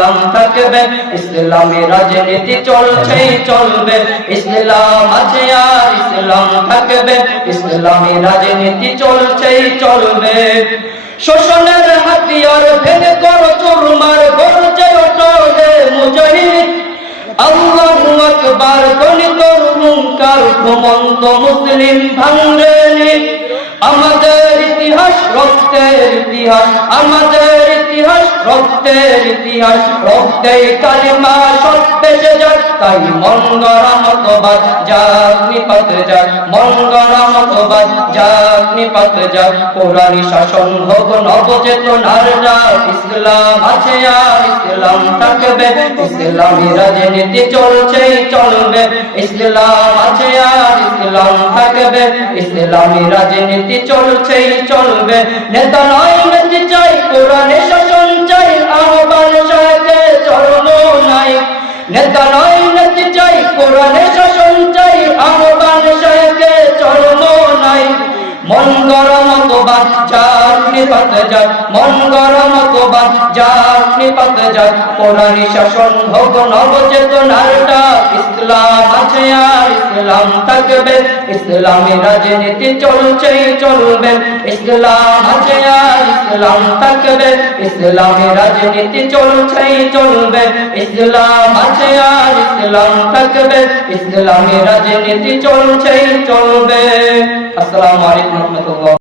ইসলাম থাকবে, ইসলামী রাজনীতি চলছেই চলবে। ইসলাম আছে আর ইসলাম থাকবে, ইসলামী রাজনীতি চলছেই চলবে। শোষণের হাতিয়ার ভেঙে করো চুরমার গরজে ওঠে মুজাহিদ। আল্লাহু আকবার ঘুমন্ত মুসলিম আমাদের ইতিহাস, রক্তের ইতিহাস, আমাদের ইতিহাস, রক্তের ইতিহাস রক্তে কালিমা সত্যে যে যাক, তাই মন মতবাদ যা ইসলাম রাজনীতি চলছেই চলবে। ইসলাম আছে আর ইসলাম থাকবে ইসলামী রাজনীতি চলবে। নেতা নয় যাক মন গরম শাসন হোক নবচেতনার ডাক। ইসলাম আছে আর ইসলাম থাকবে। রাজনীতি চলছেই চলবে। ইসলাম আছে আর ইসলাম থাকবে। ইসলামী রাজনীতি চলছেই চলবে। ইসলাম আছে আর ইসলাম থাকবে। ইসলামী রাজনীতি চলছেই চলবে। আসসালামু আলাইকুম রহমতুল্লাহ।